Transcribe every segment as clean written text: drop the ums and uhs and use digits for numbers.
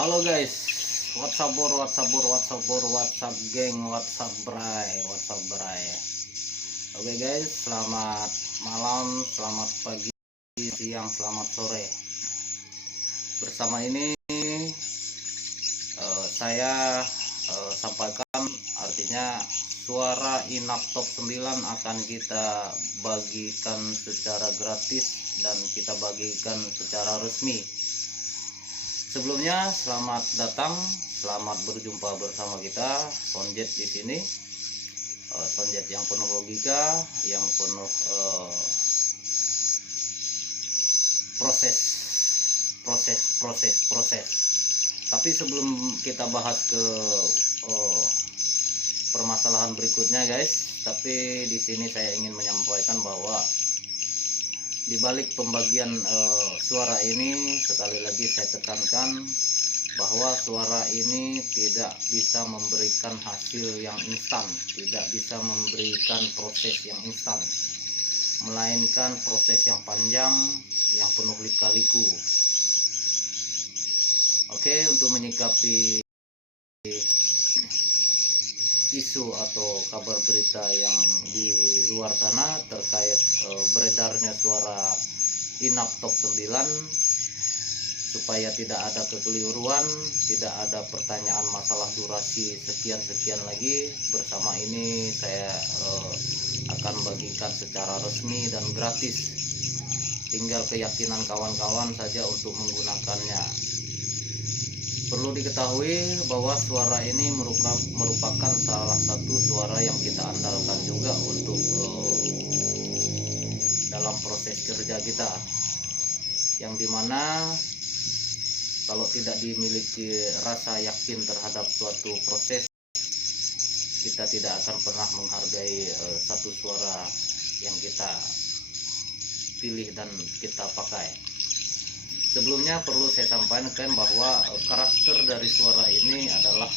Halo guys, WhatsApp bor, WhatsApp bor, WhatsApp bor, WhatsApp geng, WhatsApp bray, WhatsApp bray. Oke guys, selamat malam, selamat pagi, siang, selamat sore. Bersama ini saya sampaikan, artinya suara Inap Top 9 akan kita bagikan secara gratis dan kita bagikan secara resmi. Sebelumnya selamat datang, selamat berjumpa bersama kita Sonjet di sini. Sonjet yang penuh logika, yang penuh proses. Tapi sebelum kita bahas ke permasalahan berikutnya guys, tapi di sini saya ingin menyampaikan bahwa di balik pembagian suara ini, sekali lagi saya tekankan bahwa suara ini tidak bisa memberikan hasil yang instan, tidak bisa memberikan proses yang instan, melainkan proses yang panjang, yang penuh lika-liku. Oke, untuk menyikapi isu atau kabar berita yang di luar sana terkait beredarnya suara Inap Top 9, supaya tidak ada kekeliruan, tidak ada pertanyaan masalah durasi sekian lagi, bersama ini saya akan bagikan secara resmi dan gratis. Tinggal keyakinan kawan-kawan saja untuk menggunakannya. Perlu diketahui bahwa suara ini merupakan salah satu suara yang kita andalkan juga untuk dalam proses kerja kita, yang dimana kalau tidak dimiliki rasa yakin terhadap suatu proses, kita tidak akan pernah menghargai satu suara yang kita pilih dan kita pakai. Sebelumnya perlu saya sampaikan bahwa karakter dari suara ini adalah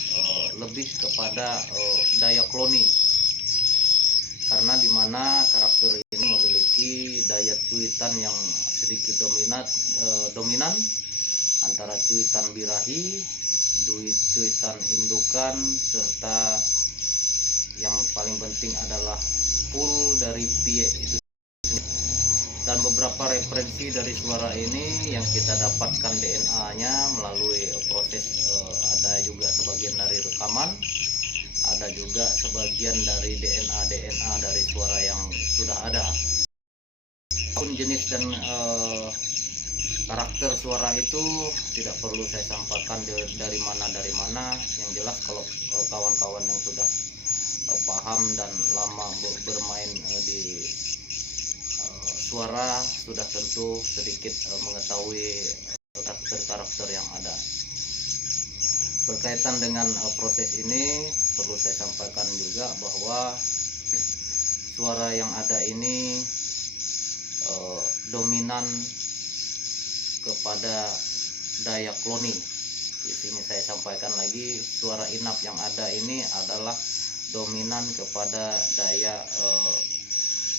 lebih kepada daya kloni, karena dimana karakter ini memiliki daya cuitan yang sedikit dominan antara cuitan birahi, cuitan indukan, serta yang paling penting adalah full dari pie itu. Dan beberapa referensi dari suara ini yang kita dapatkan DNA-nya melalui proses, ada juga sebagian dari rekaman, ada juga sebagian dari DNA dari suara yang sudah ada. Pun jenis dan karakter suara itu tidak perlu saya sampaikan dari mana, yang jelas kalau kawan-kawan yang sudah paham dan lama bermain di suara sudah tentu sedikit mengetahui karakter yang ada. Berkaitan dengan proses ini perlu saya sampaikan juga bahwa suara yang ada ini dominan kepada daya kloni. Di sini saya sampaikan lagi, suara Inap yang ada ini adalah dominan kepada daya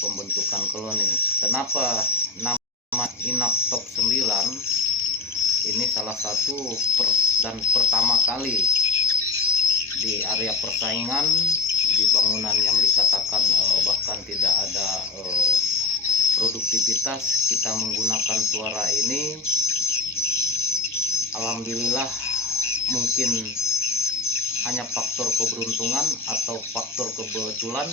pembentukan kloni. Kenapa nama Inap Top 9 ini salah satu dan pertama kali di area persaingan, di bangunan yang dikatakan bahkan tidak ada produktivitas, kita menggunakan suara ini. Alhamdulillah, mungkin hanya faktor keberuntungan atau faktor kebetulan,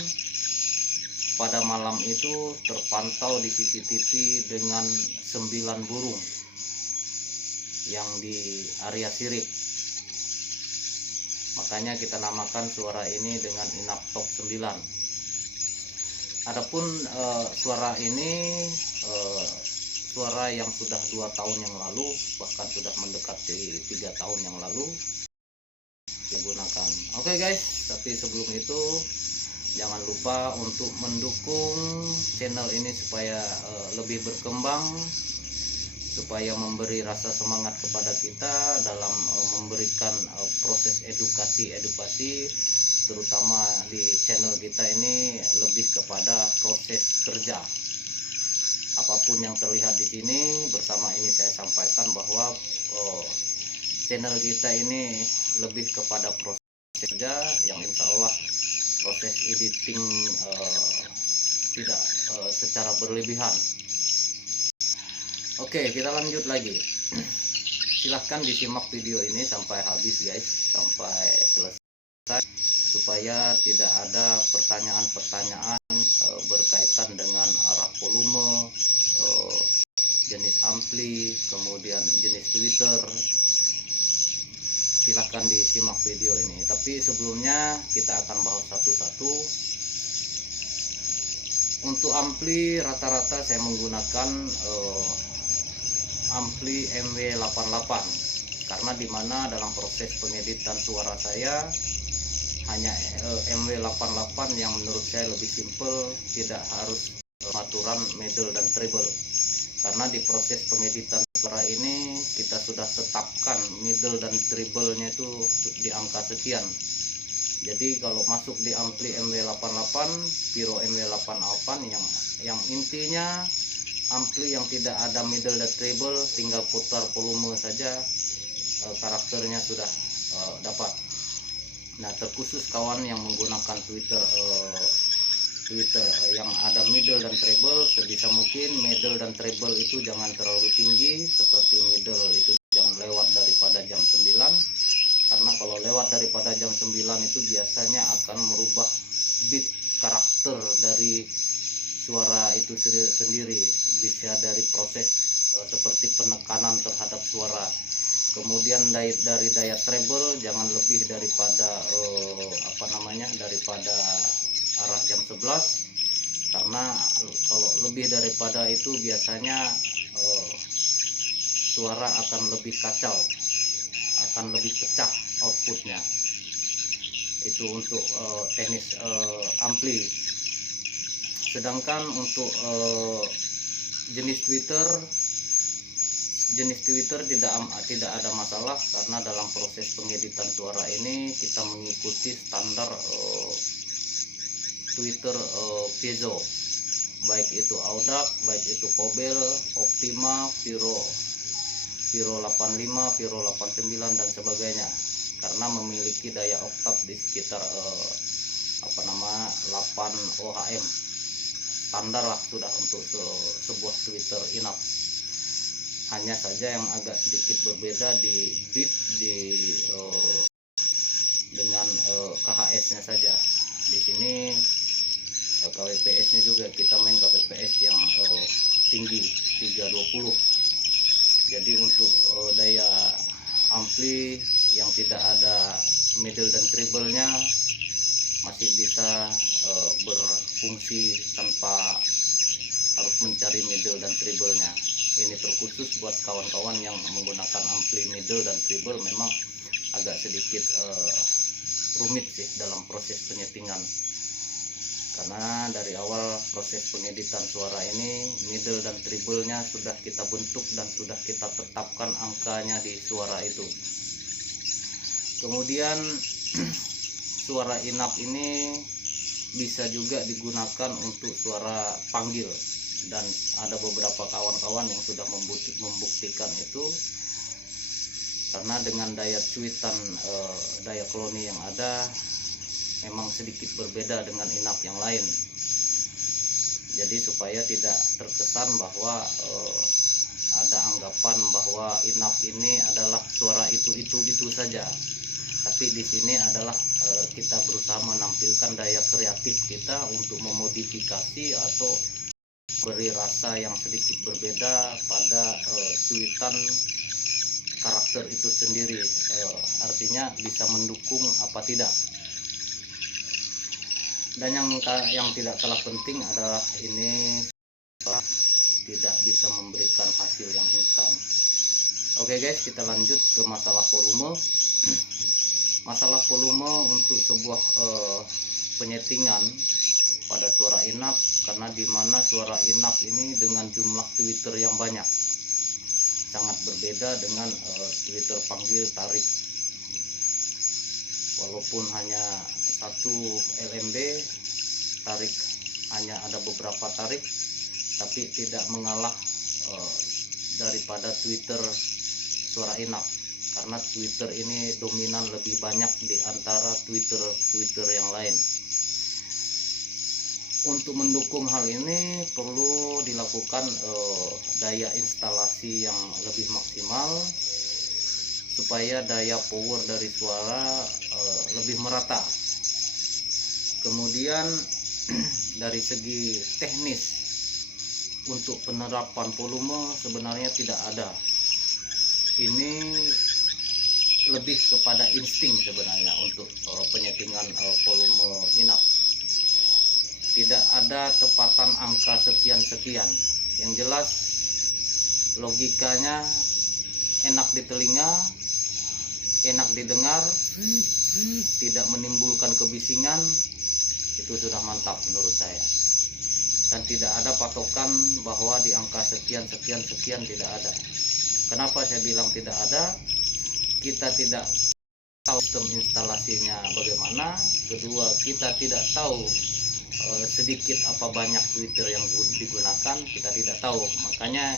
pada malam itu terpantau di CCTV dengan 9 burung yang di area sirip. Makanya kita namakan suara ini dengan Inap Top 9. Adapun suara ini suara yang sudah 2 tahun yang lalu, bahkan sudah mendekati 3 tahun yang lalu digunakan. Oke guys, tapi sebelum itu jangan lupa untuk mendukung channel ini supaya lebih berkembang, supaya memberi rasa semangat kepada kita dalam memberikan proses edukasi, terutama di channel kita ini lebih kepada proses kerja. Apapun yang terlihat di sini, bersama ini saya sampaikan bahwa channel kita ini lebih kepada proses saja, yang insya Allah proses editing tidak secara berlebihan. Oke, kita lanjut lagi. Silahkan disimak video ini sampai habis guys, sampai selesai, supaya tidak ada pertanyaan-pertanyaan berkaitan dengan arah volume, jenis ampli, kemudian jenis tweeter. Silahkan disimak video ini. Tapi sebelumnya kita akan bahas satu-satu. Untuk ampli rata-rata saya menggunakan ampli MW88, karena dimana dalam proses pengeditan suara saya hanya MW88 yang menurut saya lebih simple, tidak harus aturan middle dan treble. Karena di proses pengeditan suara ini kita sudah tetapkan middle dan treble-nya itu di angka sekian. Jadi kalau masuk di ampli MW88, Pyro MW88 yang intinya ampli yang tidak ada middle dan treble, tinggal putar volume saja, karakternya sudah dapat. Nah, terkhusus kawan yang menggunakan tweeter yang ada middle dan treble, sebisa mungkin middle dan treble itu jangan terlalu tinggi, seperti middle itu jangan lewat daripada jam 9, karena kalau lewat daripada jam 9 itu biasanya akan merubah beat karakter dari suara itu sendiri, bisa dari proses seperti penekanan terhadap suara. Kemudian dari daya treble jangan lebih daripada daripada arah jam 11, karena kalau lebih daripada itu biasanya suara akan lebih kacau, akan lebih pecah outputnya. Itu untuk teknis ampli. Sedangkan untuk jenis tweeter tidak ada masalah, karena dalam proses pengeditan suara ini kita mengikuti standar tweeter piezo, baik itu Audax, baik itu Cobel, Optima, Pyro 85, Pyro 89 dan sebagainya, karena memiliki daya oktav di sekitar 8 ohm. Standar lah sudah untuk sebuah tweeter inap. Hanya saja yang agak sedikit berbeda di beat dengan KHS-nya saja. Di sini KWPS-nya juga kita main KWPS yang tinggi 320. Jadi untuk daya ampli yang tidak ada middle dan treble-nya masih bisa berfungsi tanpa harus mencari middle dan treble-nya. Ini terkhusus buat kawan-kawan yang menggunakan ampli middle dan treble, memang agak sedikit rumit sih dalam proses penyetingan, karena dari awal proses pengeditan suara ini middle dan treble-nya sudah kita bentuk dan sudah kita tetapkan angkanya di suara itu. Kemudian suara inap ini bisa juga digunakan untuk suara panggil, dan ada beberapa kawan-kawan yang sudah membuktikan itu, karena dengan daya cuitan daya kloni yang ada memang sedikit berbeda dengan inap yang lain. Jadi supaya tidak terkesan bahwa ada anggapan bahwa inap ini adalah suara itu saja, tapi di sini adalah kita berusaha menampilkan daya kreatif kita untuk memodifikasi atau beri rasa yang sedikit berbeda pada cuitan karakter itu sendiri, artinya bisa mendukung apa tidak. Dan yang tidak kalah penting adalah ini tidak bisa memberikan hasil yang instan. Oke guys, kita lanjut ke masalah volume. Masalah volume untuk sebuah penyetingan pada suara inap, karena dimana suara inap ini dengan jumlah tweeter yang banyak sangat berbeda dengan tweeter panggil tarik. Walaupun hanya satu LMB tarik, hanya ada beberapa tarik, tapi tidak mengalah daripada tweeter suara inap. karena Twitter ini dominan lebih banyak di antara Twitter yang lain. Untuk mendukung hal ini perlu dilakukan daya instalasi yang lebih maksimal supaya daya power dari suara lebih merata. Kemudian dari segi teknis untuk penerapan volume sebenarnya tidak ada. Ini lebih kepada insting sebenarnya untuk penyetingan volume in-up. Tidak ada tepatan angka sekian-sekian. Yang jelas logikanya enak di telinga, enak didengar, tidak menimbulkan kebisingan, itu sudah mantap menurut saya. Dan tidak ada patokan bahwa di angka sekian, tidak ada. Kenapa saya bilang tidak ada? Kita tidak tahu sistem instalasinya bagaimana. Kedua, kita tidak tahu sedikit apa banyak Twitter yang digunakan, kita tidak tahu. Makanya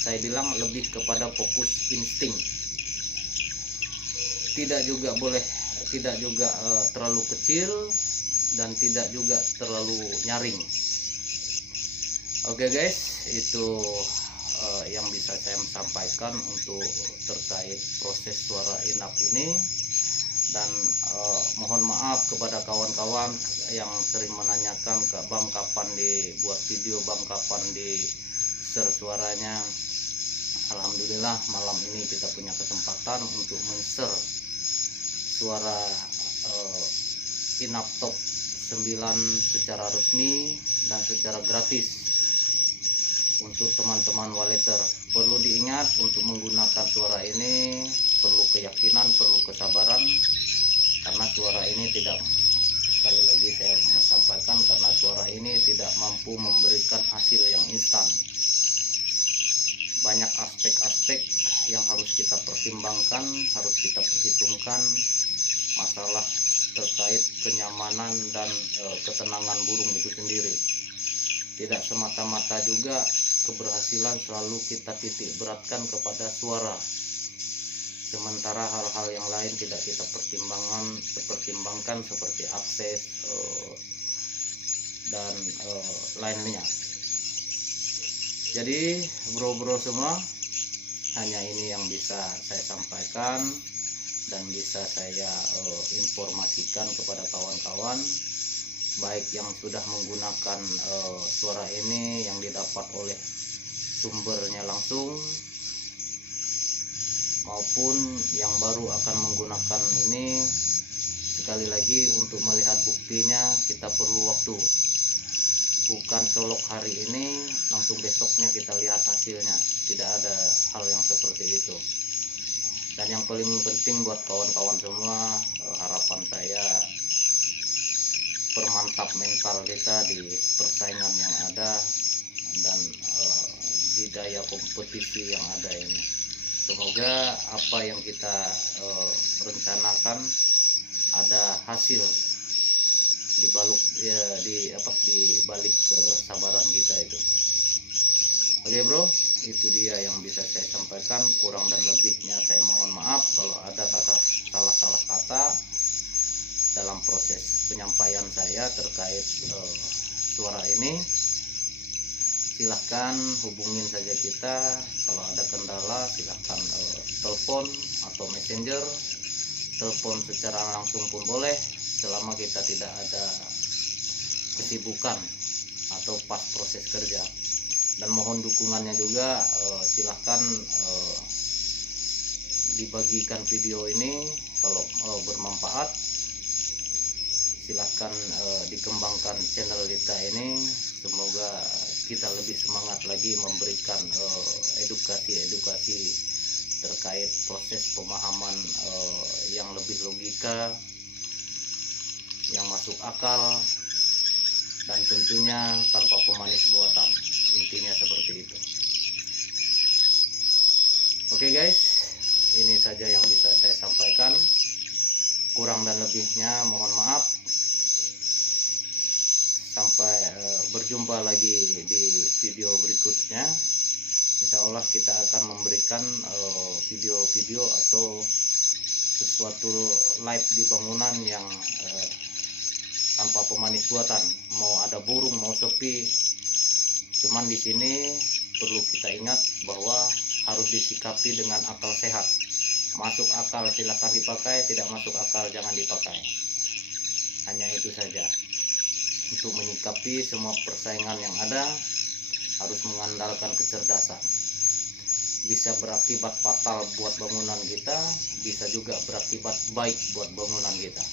saya bilang lebih kepada fokus insting. Tidak juga terlalu kecil dan tidak juga terlalu nyaring. Oke guys, itu yang bisa saya sampaikan untuk terkait proses suara in-up ini. Dan mohon maaf kepada kawan-kawan yang sering menanyakan, Bang kapan dibuat video, Bang kapan di share suaranya. Alhamdulillah malam ini kita punya kesempatan untuk men-share suara in-up top 9 secara resmi dan secara gratis untuk teman-teman Waleter. Perlu diingat, untuk menggunakan suara ini perlu keyakinan, perlu kesabaran, karena suara ini tidak, sekali lagi saya sampaikan, karena suara ini tidak mampu memberikan hasil yang instan. Banyak aspek-aspek yang harus kita pertimbangkan, harus kita perhitungkan, masalah terkait kenyamanan dan ketenangan burung itu sendiri. Tidak semata-mata juga keberhasilan selalu kita titik beratkan kepada suara, sementara hal-hal yang lain tidak kita pertimbangkan seperti akses dan lainnya. Jadi bro-bro semua, hanya ini yang bisa saya sampaikan dan bisa saya informasikan kepada kawan-kawan, baik yang sudah menggunakan suara ini yang didapat oleh sumbernya langsung, maupun yang baru akan menggunakan ini. Sekali lagi, untuk melihat buktinya kita perlu waktu, bukan colok hari ini langsung besoknya kita lihat hasilnya. Tidak ada hal yang seperti itu. Dan yang paling penting buat kawan-kawan semua, harapan saya permantap mental kita di persaingan yang ada dan di daya kompetisi yang ada ini. Semoga apa yang kita rencanakan ada hasil di balik kesabaran kita itu. Oke bro, itu dia yang bisa saya sampaikan. Kurang dan lebihnya saya mohon maaf kalau ada salah kata dalam proses penyampaian saya terkait suara ini. Silahkan hubungin saja kita. Kalau ada kendala silahkan telepon atau messenger. Telepon secara langsung pun boleh, selama kita tidak ada kesibukan atau pas proses kerja. Dan mohon dukungannya juga, silahkan dibagikan video ini kalau bermanfaat. Silahkan dikembangkan channel kita ini. Semoga kita lebih semangat lagi memberikan edukasi terkait proses pemahaman yang lebih logika, yang masuk akal, dan tentunya tanpa pemanis buatan. Intinya seperti itu. Oke guys, ini saja yang bisa saya sampaikan. Kurang dan lebihnya mohon maaf. Sampai berjumpa lagi di video berikutnya. insya Allah kita akan memberikan video-video atau sesuatu live di bangunan yang tanpa pemanis buatan, mau ada burung mau sepi. Cuman di sini perlu kita ingat bahwa harus disikapi dengan akal sehat. Masuk akal silahkan dipakai, tidak masuk akal jangan dipakai. Hanya itu saja. Untuk menyikapi semua persaingan yang ada harus mengandalkan kecerdasan. Bisa berakibat fatal buat bangunan kita, bisa juga berakibat baik buat bangunan kita.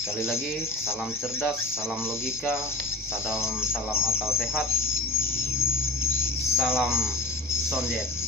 Sekali lagi, salam cerdas, salam logika, salam akal sehat, salam Sonjet.